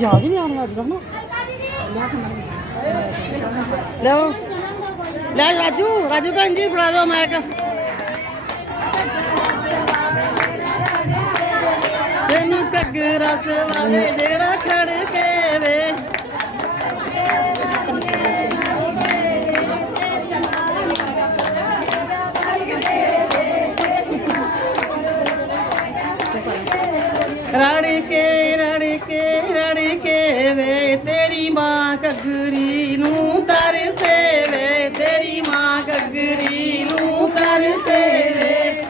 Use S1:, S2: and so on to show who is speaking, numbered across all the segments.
S1: ਯਾਦ ਹੀ ਨਹੀਂ ਆਉਣਾ ਅੱਜ ਕੱਲ੍ਹ ਨਾ ਲਓ ਲੈ ਰਾਜੂ ਰਾਜੂ ਭੈਣ ਜੀ ਫੜਾ ਦਿਓ ਮੈਕ ਤੈਨੂੰ ਕੱਗ ਰਸ ਵਾਲੇ ਜਿਹੜਾ ਖੜ ਕੇ ਵੇ ਰੜ ਕੇ ਰੜ ਕੇ ਰੜ ਕੇ ਵੇ, ਤੇਰੀ ਮਾਂ ਗੱਗਰੀ ਨੂੰ ਤਰਸੇ ਵੇ ਤੇਰੀ ਮਾਂ ਗੱਗਰੀ ਨੂੰ ਤਰਸੇ ਵੇ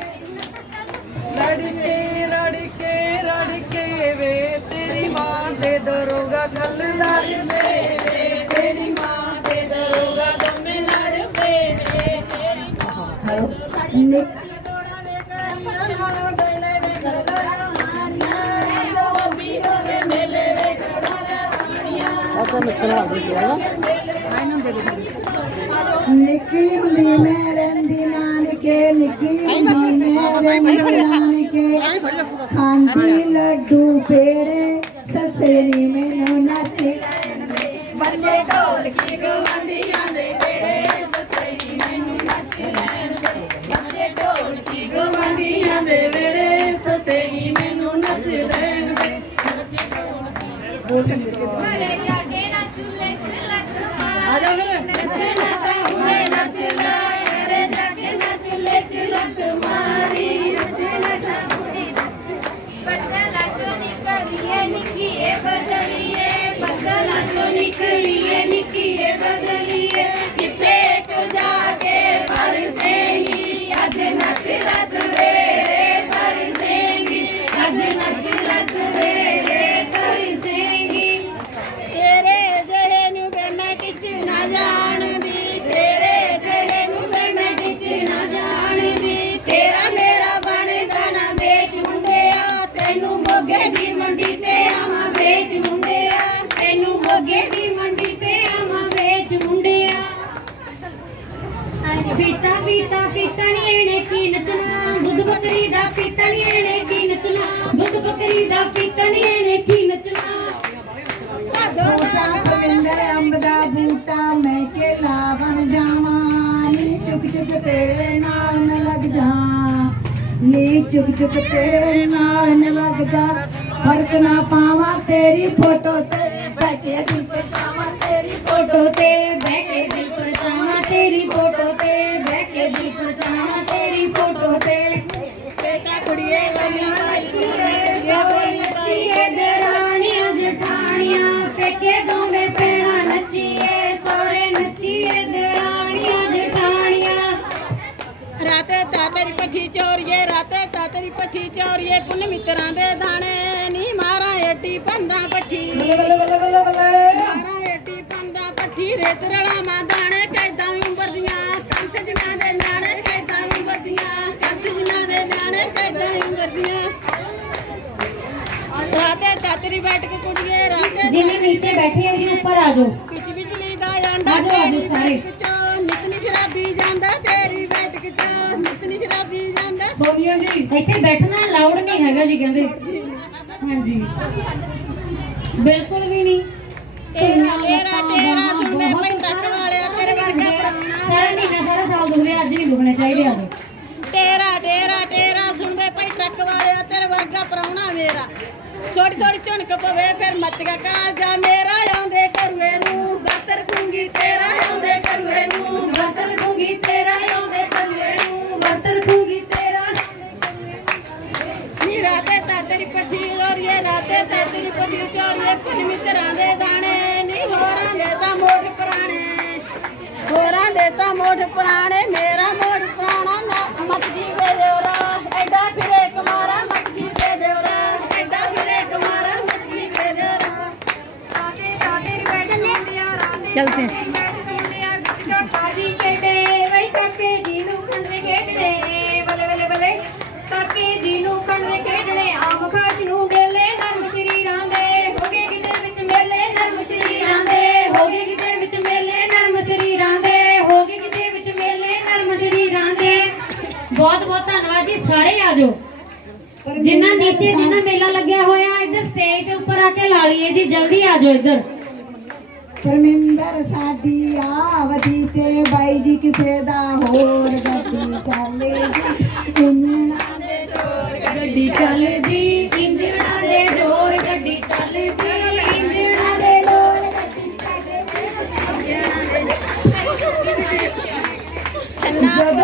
S2: ਲੜ ਕੇ ਰੜ ਕੇ ਰੜ ਕੇ ਵੇ ਤੇਰੀ ਮਾਂ ਦੇ ਦਰੋਗਾ ਖੱਲ ਲੜ ਪੇ ਵੇ ਤੇਰੀ ਮਾਂ ਦੇ ਦਰੋਗਾ ਦਮੇ ਲੜ ਪੇ ਵੇ ਤੇਰੀ
S1: ਆਪਾਂ
S3: ਨਿੱਕੀ ਹੁੰਦੀ ਮੈਂ ਰਹਿੰਦੀ ਨਾਨਕੇ ਨਿੱਕੀ ਹੁੰਦੀ ਮੈਂ ਰਹਿੰਦੀ ਨਾਨਕੇ ਖਾਂਦੀ ਲੱਡੂ ਪੇੜੇ ਸਸੇਰੀ ਮੈਨੂੰ Ada. ਦਾ
S4: ਫੀਤਾ ਨੀ ਇਹਨੇ ਕੀ ਨੱਚਣਾ? ਬੁੱਧ ਬੱਕਰੀ ਦਾ ਫੀਤਾ ਨੀ ਇਹਨੇ ਕੀ ਨੱਚਣਾ?
S3: ਅੰਬ ਦਾ ਬੂਟਾ ਮੈਂ ਕੇਲਾ ਬਣ ਜਾਵਾਂ। ਨੀ ਚੁੱਕ ਚੁੱਕ ਤੇਰੇ ਨਾਲ ਨ ਲੱਗ ਜਾ ਨੀ ਚੁੱਕ ਚੁੱਕ ਤੇਰੇ ਨਾਲ ਨ ਲੱਗ ਜਾ ਫ਼ਰਕ ਨਾ ਪਾਵਾਂ ਤੇਰੀ ਫੋਟੋ, ਤੇਰੇ ਬੈਠੇ ਦਿਲ ਤੇ ਜਾਵਾਂ ਤੇਰੀ
S4: ਫੋਟੋ ਤੇ।
S3: ਚੋਰੀਏ ਰਾਤੇ ਤਾਂ ਤੇਰੀ ਪੱਠੀ ਚੋਰੀਏ ਪੁੰਨ ਮਿੱਤਰਾਂ ਦੇ ਦਾਣੇ। ਨੀ ਮਾਰਾ ਏਡੀ ਬੰਦਾ ਪੱਠੀ ਮਾਰਾ ਏਡੀ ਬੰਦਾ ਪੱਠੀ ਰੇਤ ਰਲਾ ਮਾ ਦਾਣੇ। ਕੈਦਾਂ ਵੀ ਉਮਰ ਦੀਆਂ ਕੰਤ ਜਿਨ੍ਹਾਂ ਦੇ ਨਾਣੇ। ਕੈਦਾਂ ਵੀ ਉਮਰ ਦੀਆਂ ਕੰਤ ਜਿਨ੍ਹਾਂ ਦੇ ਨਾਣੇ। ਕੈਦਾਂ ਵੀ ਉਮਰ ਦੀਆਂ। ਰਾਤੇ ਤਾਤਰੀ ਬੈਠ ਕੇ ਕੁੜੀਏ ਰਾਤੇ
S4: ਜਿਵੇਂ ਨੀਚੇ ਬੈਠੇ ਅਸੀਂ ਉੱਪਰ ਆ ਜਾਓ।
S3: ਕੁਛ ਬਿਜਲੀ ਦਾ ਆਂਡਾ
S4: ਤੇ ਸਾਰੇ। ਇੱਥੇ ਬੈਠਣਾ ਲਾਊਡ ਨਹੀਂ ਹੈਗਾ ਜੀ ਕਹਿੰਦੇ। ਹਾਂਜੀ। ਬਿਲਕੁਲ ਵੀ ਨਹੀਂ।
S3: ਤੇਰਾ ਤੇਰਾ ਤੇਰਾ ਸੁਣਦੇ ਪਈ ਟਰੱਕ ਵਾਲਿਆ ਤੇਰੇ ਵਰਗਾ
S4: ਸਾਰਾ ਮਹੀਨਾ ਸਾਰਾ ਸਾਲ ਦੁਖਦੇ ਅੱਜ ਨਹੀਂ ਦੁਖਣੇ ਚਾਹੀਦੇ ਆ।
S3: ਤੇਰਾ ਤੇਰਾ ਤੇਰਾ ਸੁਣਦੇ ਪਈ ਟਰੱਕ ਵਾਲਿਆ ਤੇਰੇ ਵਰਗਾ ਪਰਾਉਣਾ ਮੇਰਾ। ਥੋੜੀ ਥੋੜੀ ਝੁਣਕ ਪਵੇ ਫਿਰ ਮੱਚ ਗਾ ਕਾਲਜਾ ਮੇਰਾ ਆਉਂਦੇ ਕਰੂਏ ਨੂੰ। ਵਰਤ ਰਖੂੰਗੀ ਤੇਰਾ ਪੁੰਨ ਮਿੱਤਰਾਂ ਦੇ ਦਾਣੇ ਨੀ ਹੋਰਾਂ ਦੇ ਤਾਂ ਮੋਢ ਪੁਰਾਣੇ। ਹੋਰਾਂ ਦੇ ਤਾਂ ਮੋਢ ਪੁਰਾਣੇ ਮੇਰਾ ਮੋਢ ਪੁਰਾਣਾ ਨਾ ਮੱਚਦੀ ਵੇ ਦੇਵਰਾ ਐਡਾ ਫਿਰੇ ਕੁਮਾਰਾ ਮੱਚਦੀ ਵੇ ਦੇਵਰਾ ਐਡਾ ਫਿਰੇ ਕੁਮਾਰਾ ਮੱਚਦੀ ਵੇ ਦੇਵਰਾ
S4: ਚਲਤੇ
S5: ਕਾਜੀ ਖੇਡੇ ਸਾਰੇ ਆ ਜਾਓ। ਜਿੰਨਾ ਨੀਚੇ ਜਿੰਨਾ ਮੇਲਾ ਲੱਗਿਆ ਹੋਇਆ ਇੱਧਰ ਸਟੇਜ ਦੇ ਉੱਪਰ ਆ ਕੇ ਲਾ ਲਈਏ ਜੀ ਜਲਦੀ ਆ ਜਾਓ ਇੱਧਰ।
S6: ਪਰਮਿੰਦਰ ਸਾਡੀ ਆਵਦੀ ਤੇ ਬਾਈ ਜੀ ਕਿਸੇ ਦਾ ਹੋਰ ਗੱਡੀ ਚੱਲੇ ਜੀ। ਇੰਜਣਾ ਦੇ ਜ਼ੋਰ
S5: ਗੱਡੀ ਚੱਲਦੀ ਇੰਜਣਾ ਦੇ ਜ਼ੋਰ ਗੱਡੀ ਚੱਲਦੀ ਇੰਜਣਾ ਦੇ ਜ਼ੋਰ
S4: ਜਦੋਂ ਜਵਾਨੀ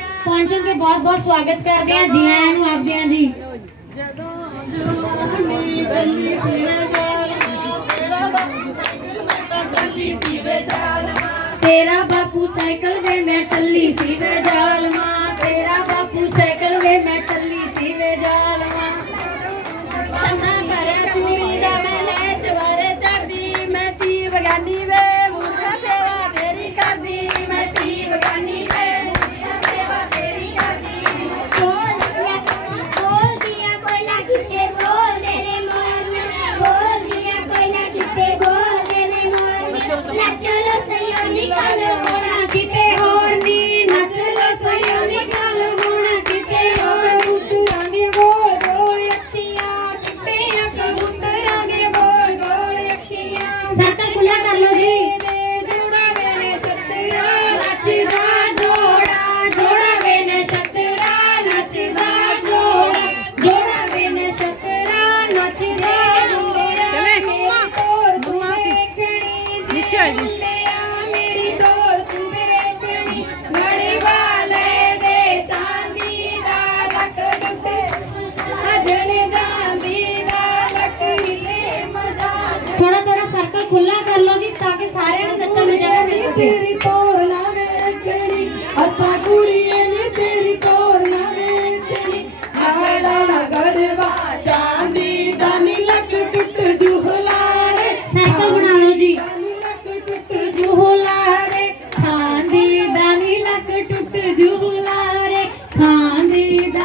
S5: ਪਹੁੰਚਣ ਤੇ ਬਹੁਤ ਬਹੁਤ ਸਵਾਗਤ ਕਰਦੇ ਹਾਂ ਜੀ ਆਇਆਂ ਨੂੰ ਆਖਦੇ ਹਾਂ ਜੀ
S1: ਜਵਾਨੀ ਚੱਲੀ ਸਿਵੇ ਜਾਲਮਾ ਤੇਰਾ ਬਾਪੂ ਸਾਈਕਲ ਮੈਂ ਤਾਂ ਚੱਲੀ ਸਿਵੇ ਜਾਲਮਾ
S5: ਤੇਰਾ ਬਾਪੂ ਸਾਈਕਲ ਵੇ ਮੈਂ ਟੱਲੀ ਸੀ ਵੇ ਜ਼ਾਲਮਾ, ਤੇਰਾ ਬਾਪੂ ਸਾਈਕਲ Thank.